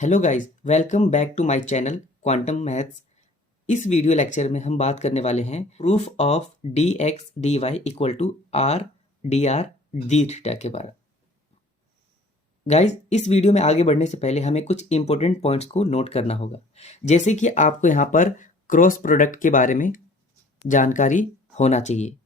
Hello guys, welcome back to my channel quantum maths. इस video lecture में हम बात करने वाले हैं proof of d x d y equal to r d r d theta के बारे में। गाइस, इस वीडियो में आगे बढ़ने से पहले हमें कुछ इंपॉर्टेंट पॉइंट्स को नोट करना होगा, जैसे कि आपको यहाँ पर क्रॉस प्रोडक्ट के बारे में जानकारी होना चाहिए।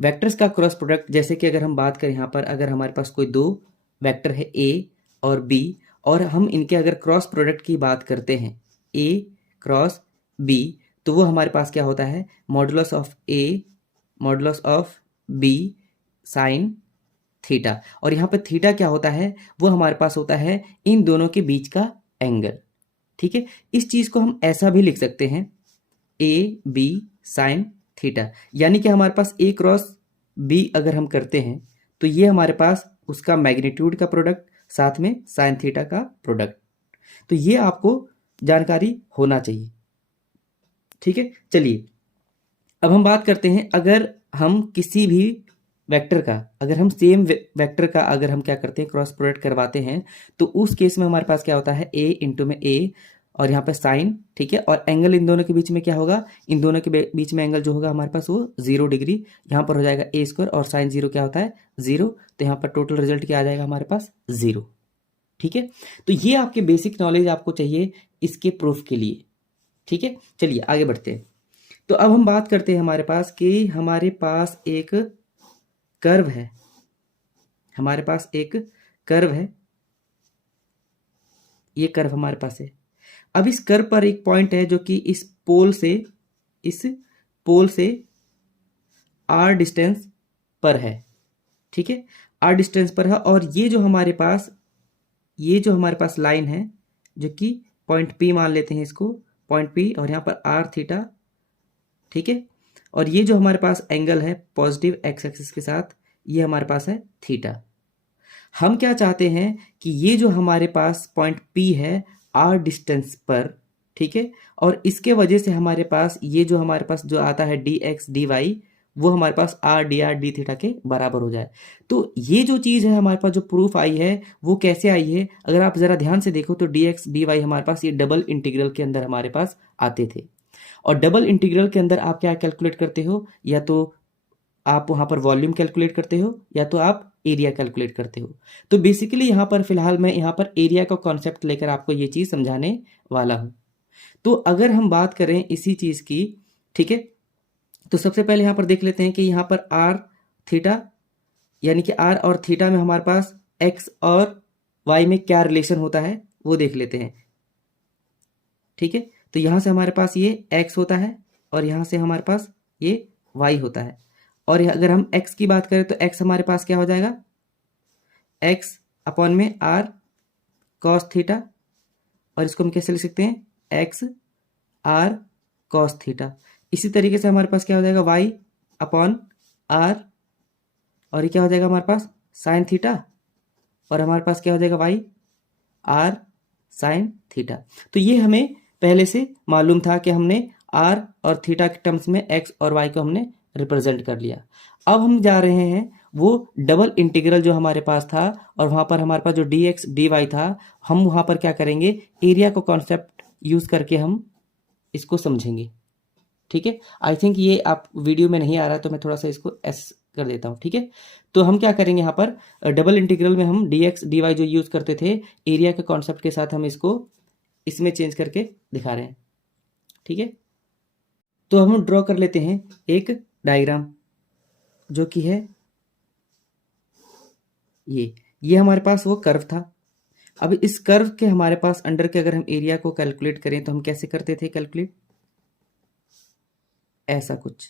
वेक्टर्स का क्रॉस प्रोडक्ट, जैसे कि अगर हम बात करें यहाँ पर, अगर हमारे पास कोई दो वेक्टर है ए और बी और हम इनके अगर क्रॉस प्रोडक्ट की बात करते हैं ए क्रॉस बी, तो वो हमारे पास क्या होता है, modulus of a modulus of b sine theta. और यहाँ पर थीटा क्या होता है, वो हमारे पास होता है इन दोनों के बीच का एंगल। ठीक है, इस चीज को हम ऐसा भी लिख सकते हैं ए बी साइन थीटा, यानी कि हमारे पास ए क्रॉस बी अगर हम करते हैं तो ये हमारे पास उसका मैग्नीट्यूड का प्रोडक्ट साथ में साइन थीटा का प्रोडक्ट। तो ये आपको जानकारी होना चाहिए। ठीक है, चलिए अब हम बात करते हैं, अगर हम किसी भी वेक्टर का, अगर हम सेम वेक्टर का अगर हम क्या करते हैं, क्रॉस प्रोडक्ट करवाते हैं, तो उस केस में हमारे पास क्या होता है, ए इंटू में ए और यहाँ पे साइन। ठीक है, और एंगल इन दोनों के बीच में क्या होगा, इन दोनों के बीच में एंगल जो होगा हमारे पास वो 0 डिग्री। यहाँ पर हो जाएगा ए स्क्वायर और साइन 0 क्या होता है 0, तो यहाँ पर टोटल रिजल्ट क्या आ जाएगा हमारे पास 0। ठीक है, तो ये आपके बेसिक नॉलेज आपको चाहिए इसके प्रूफ के लिए। ठीक है, चलिए आगे बढ़ते हैं। तो अब हम बात करते हैं हमारे पास कि हमारे पास एक कर्व है, हमारे पास एक कर्व है, ये कर्व हमारे पास है। अब इस कर्व पर एक पॉइंट है जो कि इस पोल से आर डिस्टेंस पर है। ठीक है, आर डिस्टेंस पर है, और ये जो हमारे पास लाइन है जो कि पॉइंट पी मान लेते हैं इसको, पॉइंट पी, और यहाँ पर आर थीटा। ठीक है, और ये जो हमारे पास एंगल है पॉजिटिव एक्स एक्सिस के साथ, ये हमारे पास है थीटा। हम क्या चाहते हैं कि ये जो हमारे पास पॉइंट पी है आर डिस्टेंस पर, ठीक है, और इसके वजह से हमारे पास ये जो हमारे पास जो आता है डी एक्स डी वाई, वो हमारे पास आर डी थीटा के बराबर हो जाए। तो ये जो चीज़ है हमारे पास जो प्रूफ आई है वो कैसे आई है, अगर आप ज़रा ध्यान से देखो तो डी एक्स डी वाई हमारे पास ये डबल इंटीग्रल के अंदर हमारे पास आते थे। और डबल इंटीग्रल के अंदर आप क्या कैलकुलेट करते हो, या तो आप वहाँ पर वॉल्यूम कैलकुलेट करते हो या तो आप एरिया कैलकुलेट करते हो। तो बेसिकली यहाँ पर फिलहाल मैं यहाँ पर एरिया का कॉन्सेप्ट लेकर आपको ये चीज़ समझाने वाला हूँ। तो अगर हम बात करें इसी चीज़ की, ठीक है, तो सबसे पहले यहाँ पर देख लेते हैं कि यहाँ पर आर थीटा, यानी कि आर और थीटा में हमारे पास एक्स और वाई में क्या रिलेशन होता है वो देख लेते हैं। ठीक है, तो यहाँ से हमारे पास ये एक्स होता है और यहाँ से हमारे पास ये वाई होता है। और अगर हम x की बात करें तो x हमारे पास क्या हो जाएगा, x अपॉन में आर कॉस थीटा, और इसको हम कैसे लिख सकते हैं, x आर कॉस थीटा। इसी तरीके से हमारे पास क्या हो जाएगा, y अपॉन आर, और ये क्या हो जाएगा हमारे पास साइन थीटा, और हमारे पास क्या हो जाएगा y आर साइन थीटा। तो ये हमें पहले से मालूम था कि हमने r और थीटा के टर्म्स में x और y को हमने रिप्रेजेंट कर लिया। अब हम जा रहे हैं वो डबल इंटीग्रल जो हमारे पास था, और वहां पर हमारे पास जो डी एक्स डी वाई था, हम वहां पर क्या करेंगे, एरिया को कॉन्सेप्ट यूज करके हम इसको समझेंगे। ठीक है, आई थिंक ये आप वीडियो में नहीं आ रहा तो मैं थोड़ा सा इसको एस कर देता हूँ। ठीक है, तो हम क्या करेंगे, यहाँ पर डबल इंटीग्रल में हम डी एक्स डी वाई जो यूज करते थे एरिया के कॉन्सेप्ट के साथ, हम इसको इसमें चेंज करके दिखा रहे हैं। ठीक है, तो हम ड्रॉ कर लेते हैं एक डायग्राम जो कि है ये हमारे पास वो कर्व था। अब इस कर्व के हमारे पास अंडर के अगर हम एरिया को कैलकुलेट करें तो हम कैसे करते थे कैलकुलेट, ऐसा कुछ।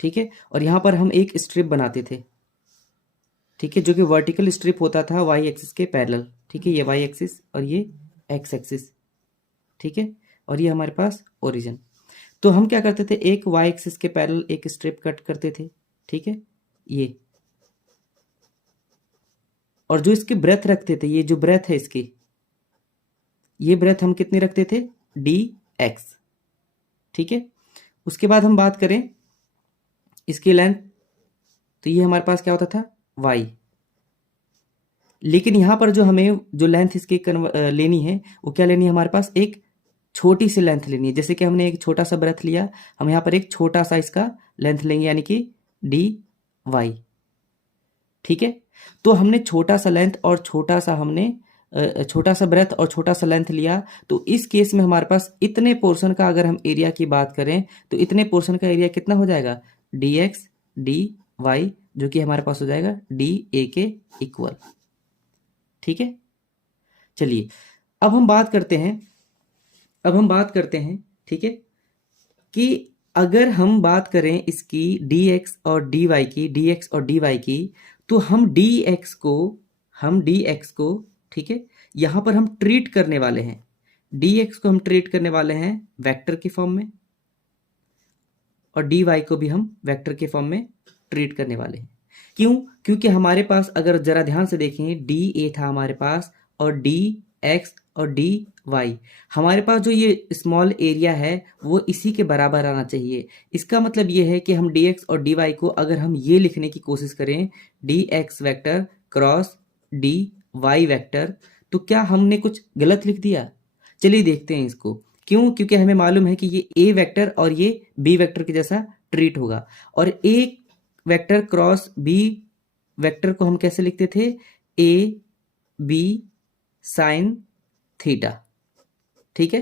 ठीक है, और यहां पर हम एक स्ट्रिप बनाते थे, ठीक है, जो कि वर्टिकल स्ट्रिप होता था वाई एक्सिस के पैरेलल। ठीक है, ये वाई एक्सिस और ये एक्स एक्सिस। ठीक है, और ये हमारे पास ओरिजिन। तो हम क्या करते थे, एक वाई एक्सिस के पैरेलल एक स्ट्रिप कट करते थे। ठीक है, ये, और जो इसकी ब्रेथ रखते थे, ये जो ब्रेथ है इसकी, ये ब्रेथ हम कितनी रखते थे, डी एक्स। ठीक है, उसके बाद हम बात करें इसकी लेंथ, तो ये हमारे पास क्या होता था, वाई। लेकिन यहाँ पर जो हमें जो लेंथ इसकी लेनी है वो क्या लेनी है, हमारे पास एक छोटी सी लेंथ लेनी है। जैसे कि हमने एक छोटा सा ब्रेथ लिया, हम यहाँ पर एक छोटा सा इसका लेंथ लेंगे यानी कि डी वाई। ठीक है, तो हमने छोटा सा लेंथ और छोटा सा हमने छोटा सा ब्रेथ और छोटा सा लेंथ लिया। तो इस केस में हमारे पास इतने पोर्शन का अगर हम एरिया की बात करें तो इतने पोर्शन का एरिया कितना हो जाएगा, डी एक्स डी वाई, जो कि हमारे पास हो जाएगा डी ए के इक्वल। ठीक है, चलिए अब हम बात करते हैं, ठीक है, कि अगर हम बात करें इसकी dx और dy की, तो हम dx को ठीक है, यहां पर हम ट्रीट करने वाले हैं, dx को हम ट्रीट करने वाले हैं वेक्टर के फॉर्म में, और dy को भी हम वेक्टर के फॉर्म में ट्रीट करने वाले हैं। क्यों? क्योंकि हमारे पास अगर जरा ध्यान से देखें, dA था हमारे पास और dx और dy, हमारे पास जो ये स्मॉल एरिया है वो इसी के बराबर आना चाहिए। इसका मतलब ये है कि हम dx और dy को अगर हम ये लिखने की कोशिश करें dx vector cross dy vector, तो क्या हमने कुछ गलत लिख दिया? चलिए देखते हैं इसको। क्यों? क्योंकि हमें मालूम है कि ये a वेक्टर और ये b वेक्टर के जैसा ट्रीट होगा, और a vector cross b vector को हम कैसे लिखते थे, a b साइन थीटा। ठीक है,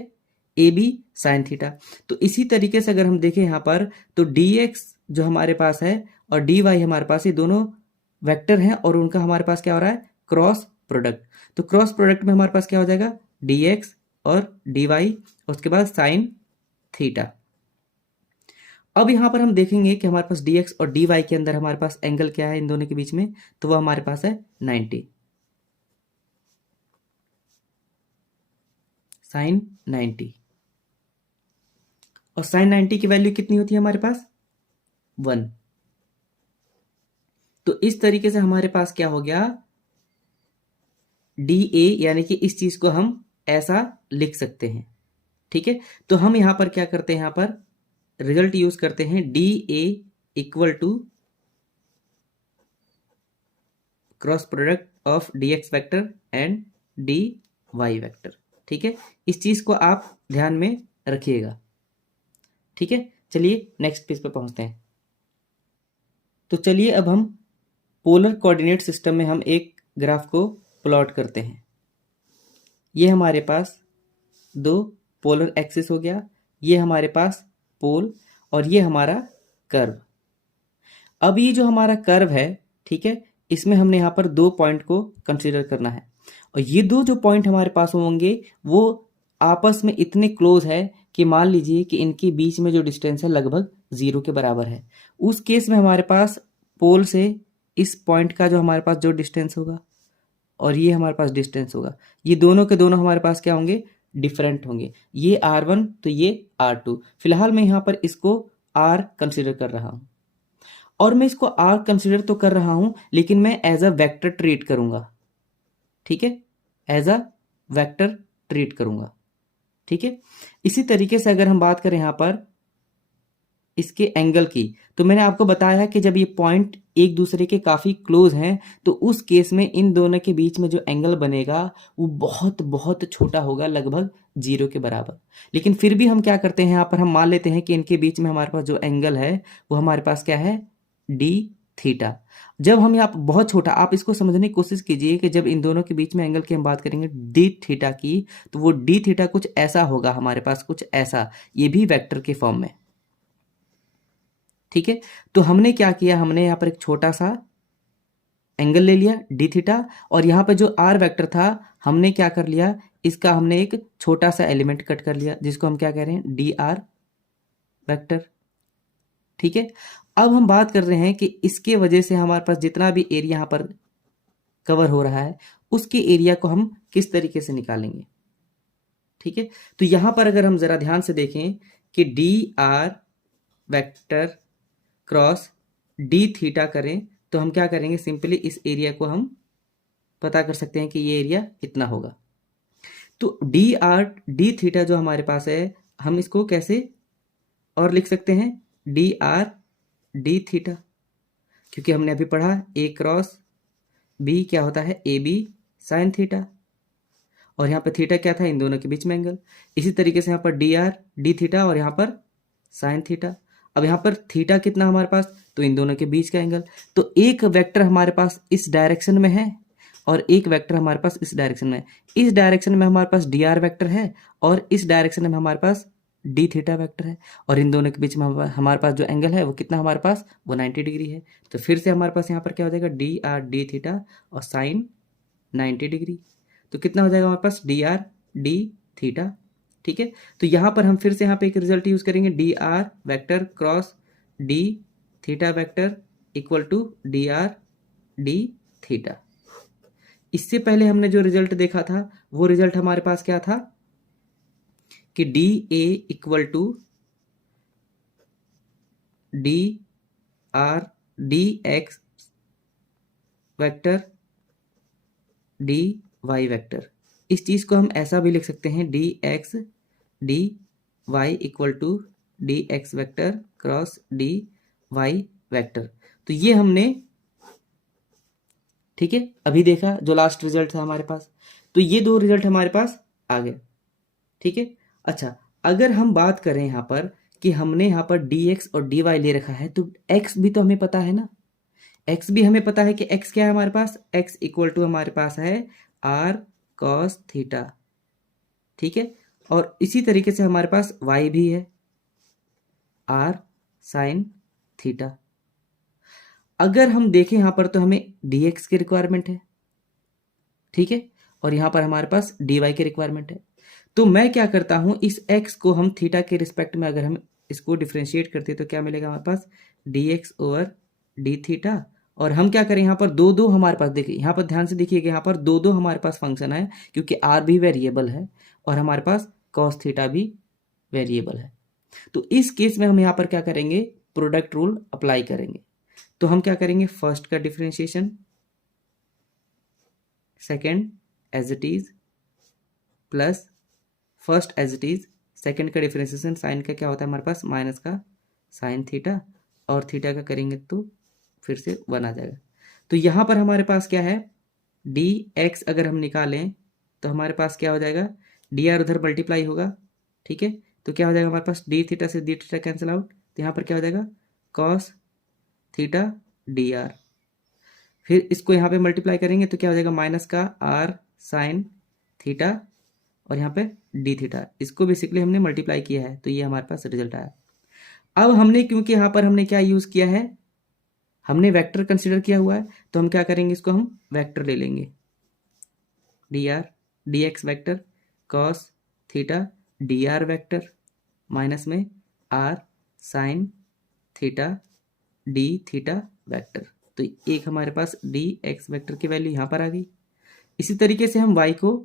ए बी साइन थीटा। तो इसी तरीके से अगर हम देखें यहां पर, तो dx जो हमारे पास है और dy हमारे पास, ये दोनों वेक्टर हैं और उनका हमारे पास क्या हो रहा है, क्रॉस प्रोडक्ट। तो क्रॉस प्रोडक्ट में हमारे पास क्या हो जाएगा, dx और dy, उसके बाद साइन थीटा। अब यहां पर हम देखेंगे कि हमारे पास dx और dy के अंदर हमारे पास एंगल क्या है इन दोनों के बीच में, तो वो हमारे पास है 90, साइन 90। और साइन 90 की वैल्यू कितनी होती है हमारे पास, 1। तो इस तरीके से हमारे पास क्या हो गया, डी ए, यानी कि इस चीज को हम ऐसा लिख सकते हैं। ठीक है, तो हम यहां पर क्या करते हैं, यहां पर रिजल्ट यूज करते हैं, d a equal to cross product of d x vector and d y vector. ठीक है, इस चीज को आप ध्यान में रखिएगा। ठीक है, चलिए नेक्स्ट पेज पे पहुंचते हैं। तो चलिए अब हम पोलर कोऑर्डिनेट सिस्टम में हम एक ग्राफ को प्लॉट करते हैं। ये हमारे पास दो पोलर एक्सिस हो गया, ये हमारे पास पोल, और ये हमारा कर्व। अब ये जो हमारा कर्व है, ठीक है, इसमें हमने यहाँ पर दो पॉइंट को कंसीडर करना है, और ये दो जो पॉइंट हमारे पास होंगे वो आपस में इतने क्लोज है कि मान लीजिए कि इनके बीच में जो डिस्टेंस है लगभग 0 के बराबर है। उस केस में हमारे पास पोल से इस पॉइंट का जो हमारे पास जो डिस्टेंस होगा और ये हमारे पास डिस्टेंस होगा, ये दोनों के दोनों हमारे पास क्या होंगे, डिफरेंट होंगे। ये R1 तो ये R2। फिलहाल मैं यहाँ पर इसको R कंसिडर कर रहा हूँ, और मैं इसको R कंसिडर तो कर रहा हूँ लेकिन मैं एज अ वेक्टर ट्रीट करूंगा। ठीक है, एज अ वेक्टर ट्रीट करूंगा। ठीक है, इसी तरीके से अगर हम बात करें यहां पर इसके एंगल की, तो मैंने आपको बताया कि जब ये पॉइंट एक दूसरे के काफी क्लोज हैं तो उस केस में इन दोनों के बीच में जो एंगल बनेगा वो बहुत बहुत छोटा होगा, लगभग 0 के बराबर। लेकिन फिर भी हम क्या करते हैं, यहाँ पर हम मान लेते हैं कि इनके बीच में हमारे पास जो एंगल है वो हमारे पास क्या है, डी थीटा। जब हम यहाँ बहुत छोटा, आप इसको समझने की कोशिश कीजिए कि जब इन दोनों के बीच में एंगल की हम बात करेंगे डी थीटा की, तो वो डी थीटा कुछ ऐसा होगा हमारे पास, कुछ ऐसा, ये भी वेक्टर के फॉर्म में। ठीक है, तो हमने क्या किया, हमने यहाँ पर एक छोटा सा एंगल ले लिया डी थीटा, और यहाँ पर जो आर वेक्टर था हमने क्या कर लिया, इसका हमने एक छोटा सा एलिमेंट कट कर लिया जिसको हम क्या कह रहे हैं, डी आर वेक्टर। ठीक है, अब हम बात कर रहे हैं कि इसके वजह से हमारे पास जितना भी एरिया यहाँ पर कवर हो रहा है उसके एरिया को हम किस तरीके से निकालेंगे। ठीक है, तो यहां पर अगर हम जरा ध्यान से देखें कि D r vector cross d theta करें तो हम क्या करेंगे, सिंपली इस एरिया को हम पता कर सकते हैं कि ये एरिया इतना होगा। तो डी आर डी थीटा जो हमारे पास है, हम इसको कैसे और लिख सकते हैं, डी आर डी थीटा, क्योंकि हमने अभी पढ़ा ए क्रॉस बी क्या होता है ए बी साइन थीटा, और यहाँ पर थीटा क्या था, इन दोनों के बीच में एंगल। इसी तरीके से यहाँ पर डी आर डी थीटा और यहाँ पर साइन थीटा। अब यहाँ पर थीटा कितना हमारे पास, तो इन दोनों के बीच का एंगल। तो एक वेक्टर हमारे पास इस डायरेक्शन में है और एक वेक्टर हमारे पास इस डायरेक्शन में है। इस डायरेक्शन में हमारे पास डी आर वैक्टर है और इस डायरेक्शन में हमारे पास डी थीटा वैक्टर है, और इन दोनों के बीच में हमारे पास जो एंगल है वो कितना हमारे पास, वो 90 डिग्री है। तो फिर से हमारे पास यहाँ पर क्या हो जाएगा, डी आर डी थीटा और साइन 90 डिग्री। तो कितना हो जाएगा हमारे पास, डी आर डी थीटा। ठीक है, तो यहाँ पर हम फिर से यहाँ पे एक रिजल्ट यूज करेंगे, d r vector cross d theta vector equal to d r d theta. इससे पहले हमने जो रिजल्ट देखा था वो रिजल्ट हमारे पास क्या था कि d a equal to d r d x vector d y vector. इस चीज को हम ऐसा भी लिख सकते हैं, d x d y equal to d x vector cross d y vector. तो ये हमने, ठीक है, अभी देखा जो लास्ट रिजल्ट था हमारे पास। तो ये दो रिजल्ट हमारे पास आ गए। ठीक है, अच्छा अगर हम बात करें यहाँ पर कि हमने यहाँ पर डी एक्स और डी वाई ले रखा है, तो एक्स भी तो हमें पता है ना, एक्स भी हमें पता है कि एक्स क्या है हमारे पास, एक्स इक्वल टू हमारे पास है आर कॉस थीटा। ठीक है, और इसी तरीके से हमारे पास वाई भी है आर साइन थीटा। अगर हम देखें यहाँ पर तो हमें डी एक्स की रिक्वायरमेंट है, ठीक है, और यहाँ पर हमारे पास डी वाई की रिक्वायरमेंट है। तो मैं क्या करता हूं, इस x को हम थीटा के रिस्पेक्ट में अगर हम इसको डिफ्रेंशिएट करते हैं तो क्या मिलेगा हमारे पास, d x over d theta. और हम क्या करें, यहाँ पर दो दो हमारे पास, देखिए यहाँ पर ध्यान से देखिएगा, यहाँ पर दो दो हमारे पास फंक्शन है क्योंकि आर भी वेरिएबल है और हमारे पास कॉस थीटा भी वेरिएबल है। तो इस केस में हम यहाँ पर क्या करेंगे, प्रोडक्ट रूल अप्लाई करेंगे। तो हम क्या करेंगे, फर्स्ट का differentiation, second as it is plus first as it is, second का डिफरेंशिएशन, साइन का क्या होता है हमारे पास, माइनस का साइन थीटा, और थीटा का करेंगे तो फिर से 1 आ जाएगा। तो यहाँ पर हमारे पास क्या है, डी एक्स अगर हम निकालें तो हमारे पास क्या हो जाएगा, डी आर उधर मल्टीप्लाई होगा। ठीक है, तो क्या हो जाएगा हमारे पास, डी थीटा से डी थीटा कैंसिल आउट, तो यहाँ पर क्या हो जाएगा, कॉस थीटा डी आर। फिर इसको यहाँ पे मल्टीप्लाई करेंगे तो क्या हो जाएगा, माइनस का आर साइन थीटा और यहाँ पे डी थीटा, इसको बेसिकली हमने मल्टीप्लाई किया है, तो ये हमारे पास रिजल्ट आया। अब हमने, क्योंकि यहाँ पर हमने क्या यूज किया है, हमने वेक्टर कंसीडर किया हुआ है, तो हम क्या करेंगे, इसको हम वेक्टर ले लेंगे, d r d x vector cos theta d r vector minus में r sine theta d theta vector. तो एक हमारे पास डी एक्स वैक्टर की वैल्यू यहाँ पर आ गई। इसी तरीके से हम वाई को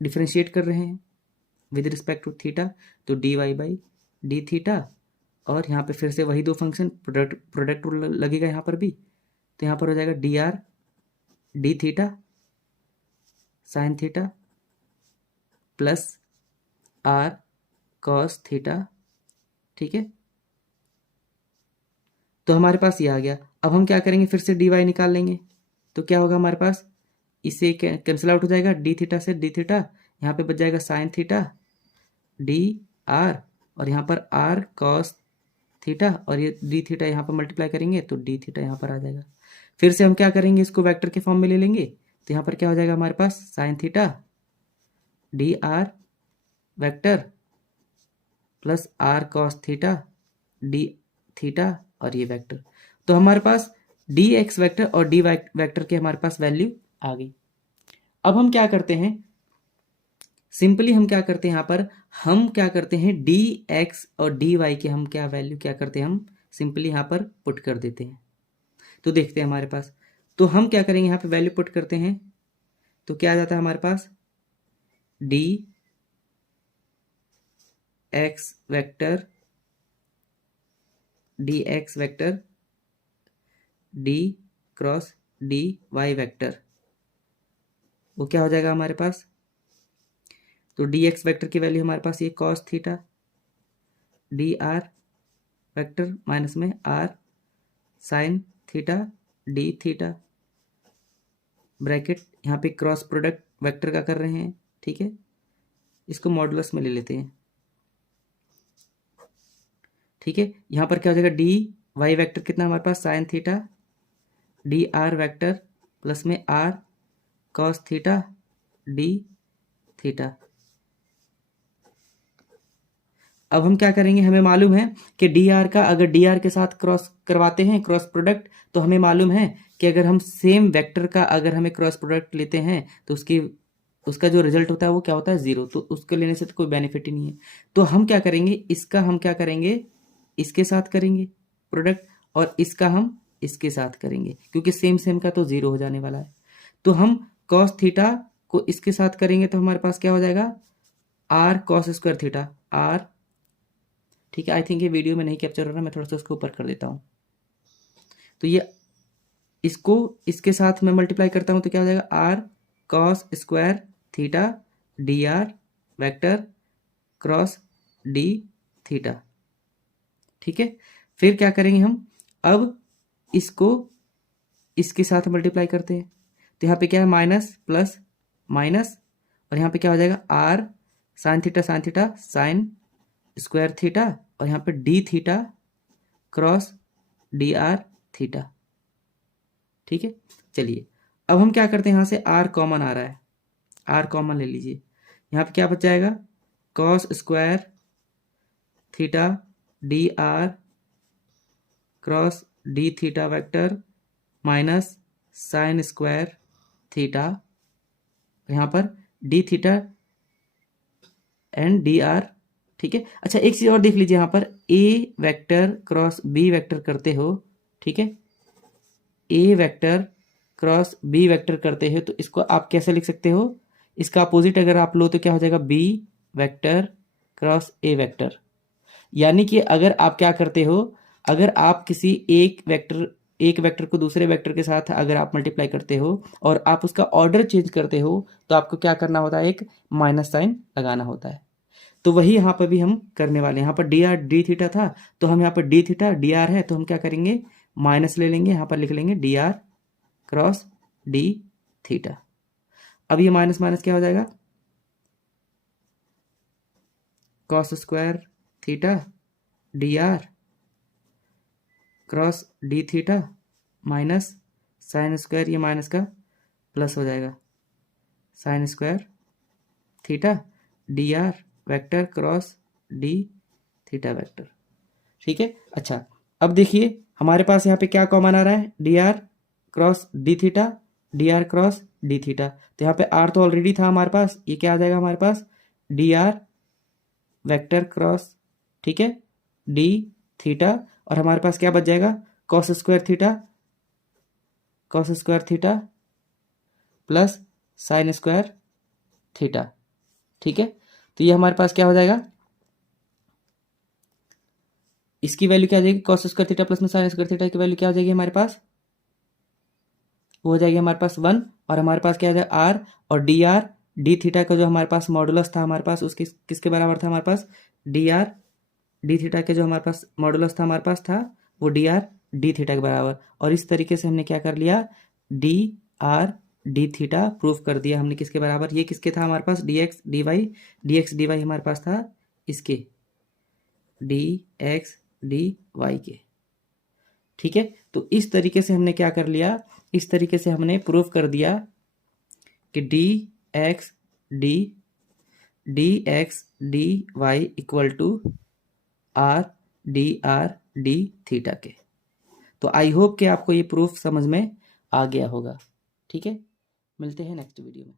डिफ्रेंशिएट कर रहे हैं विद रिस्पेक्ट टू थीटा, तो d y by d theta, और यहाँ पे फिर से वही दो फंक्शन, प्रोडक्ट रूल लगेगा यहाँ पर भी, तो यहाँ पर हो जाएगा d r d theta sine theta plus r cos theta. ठीक है, तो हमारे पास ये आ गया। अब हम क्या करेंगे, फिर से डी वाई निकाल लेंगे, तो क्या होगा हमारे पास, इससे कैंसिल आउट हो जाएगा, डी थीटा से डी थीटा, यहाँ पे बच जाएगा साइन थीटा डी आर, और यहाँ पर आर कॉस थीटा, और ये डी थीटा यहाँ पर मल्टीप्लाई करेंगे तो डी थीटा यहाँ पर आ जाएगा। फिर से हम क्या करेंगे, इसको वेक्टर के फॉर्म में ले लेंगे, तो यहाँ पर क्या हो जाएगा हमारे पास, sine theta d r vector plus r cos theta d theta, और ये वेक्टर। तो हमारे पास डी एक्स वैक्टर और डी वाई वैक्टर के हमारे पास वैल्यू आ गई। अब हम क्या करते हैं, सिंपली हम क्या करते हैं, यहाँ पर हम क्या करते हैं, डी एक्स और डी वाई के हम क्या वैल्यू क्या करते हैं, हम सिंपली यहाँ पर पुट कर देते हैं। तो देखते हैं हमारे पास, तो हम क्या करेंगे, यहाँ पे वैल्यू पुट करते हैं तो क्या आ जाता है हमारे पास, d x vector d x vector d cross d y vector, वो क्या हो जाएगा हमारे पास, तो डी एक्स वैक्टर की वैल्यू हमारे पास ये cos theta d r vector minus में r sine theta d theta bracket, यहाँ पे क्रॉस प्रोडक्ट वेक्टर का कर रहे हैं, ठीक है, इसको मॉडुलस में ले लेते हैं, ठीक है। यहाँ पर क्या हो जाएगा, डी वाई वेक्टर कितना हमारे पास sine theta d r vector plus में r cos theta d theta. अब हम क्या करेंगे, हमें मालूम है कि डी आर का अगर डी आर के साथ क्रॉस करवाते हैं क्रॉस प्रोडक्ट, तो हमें मालूम है कि अगर हम सेम वेक्टर का अगर हमें क्रॉस प्रोडक्ट लेते हैं तो उसका जो रिजल्ट होता है वो क्या होता है, जीरो। तो उसके लेने से तो कोई बेनिफिट ही नहीं है। तो हम क्या करेंगे, इसका हम क्या करेंगे, इसके साथ करेंगे प्रोडक्ट, और इसका हम इसके साथ करेंगे, क्योंकि सेम सेम का तो जीरो हो जाने वाला है। तो हम कॉस थीटा को इसके साथ करेंगे तो हमारे पास क्या हो जाएगा, r cos square theta r, ठीक है। आई थिंक ये वीडियो में नहीं कैप्चर हो रहा, मैं थोड़ा सा उसको ऊपर कर देता हूँ। तो ये इसको इसके साथ मैं मल्टीप्लाई करता हूँ तो क्या हो जाएगा, r cos square theta d r vector cross d theta, ठीक है। फिर क्या करेंगे हम, अब इसको इसके साथ मल्टीप्लाई करते हैं तो यहाँ पे क्या है, माइनस प्लस माइनस, और यहाँ पे क्या हो जाएगा, r sine theta sine square theta, और यहाँ पे d theta cross d r theta, ठीक है। चलिए अब हम क्या करते हैं, यहाँ से आर कॉमन आ रहा है, आर कॉमन ले लीजिए, यहाँ पे क्या बच जाएगा, cos square theta d are cross d theta vector minus sign square theta, यहाँ पर D theta and D R, ठीक है। अच्छा एक चीज और देख लीजिए, यहाँ पर ए वेक्टर क्रॉस बी वेक्टर करते हो, ठीक है, ए वेक्टर क्रॉस बी वेक्टर करते हो तो इसको आप कैसे लिख सकते हो, इसका अपोजिट अगर आप लो तो क्या हो जाएगा, b vector cross a vector. यानी कि अगर आप क्या करते हो, अगर आप किसी एक वेक्टर को दूसरे वेक्टर के साथ अगर आप मल्टीप्लाई करते हो और आप उसका ऑर्डर चेंज करते हो तो आपको क्या करना होता है, एक माइनस साइन लगाना होता है। तो वही यहाँ पर भी हम करने वाले हैं। यहाँ पर डी आर डी थीटा था तो हम यहाँ पर डी थीटा डी आर है तो हम क्या करेंगे, माइनस ले लेंगे, यहाँ पर लिख लेंगे d are cross d theta. अब ये माइनस माइनस क्या हो जाएगा, cos square theta d are cross d theta minus sine square, ये माइनस का प्लस हो जाएगा, sign square theta d r vector cross d theta vector, ठीक है। अच्छा अब देखिए हमारे पास यहाँ पे क्या कॉमन आ रहा है, D R cross d theta d are cross d theta, तो यहाँ पे आर तो ऑलरेडी था हमारे पास, ये क्या आ जाएगा हमारे पास, डी आर वेक्टर क्रॉस, ठीक है, डी थीटा, और हमारे पास क्या बच जाएगा, cos square theta plus sign square theta, ठीक है। तो ये हमारे पास क्या हो जाएगा, इसकी वैल्यू क्या आ जाएगी, कॉस स्क्वायर थीटा प्लस में साइन स्क्वायर थीटा की वैल्यू क्या हो जाएगी हमारे पास, वो हो जाएगी हमारे पास 1, और हमारे पास क्या आ जाएगा आर, और डी आर डी थीटा का जो हमारे पास मॉडुलस था हमारे पास उसके किसके बराबर था हमारे पास, डी आर डी थीटा के जो हमारे पास मॉडुलस था हमारे पास था वो डी आर डी थीटा के बराबर। और इस तरीके से हमने क्या कर लिया, D r d theta proof कर दिया हमने किसके बराबर, ये किसके था हमारे पास, डी एक्स डी वाई हमारे पास था इसके, डी एक्स डी वाई के, ठीक है। तो इस तरीके से हमने क्या कर लिया, इस तरीके से हमने प्रूफ कर दिया कि d x d y equal to r d theta के। तो आई होप कि आपको ये प्रूफ समझ में आ गया होगा, ठीक है। मिलते हैं नेक्स्ट वीडियो में।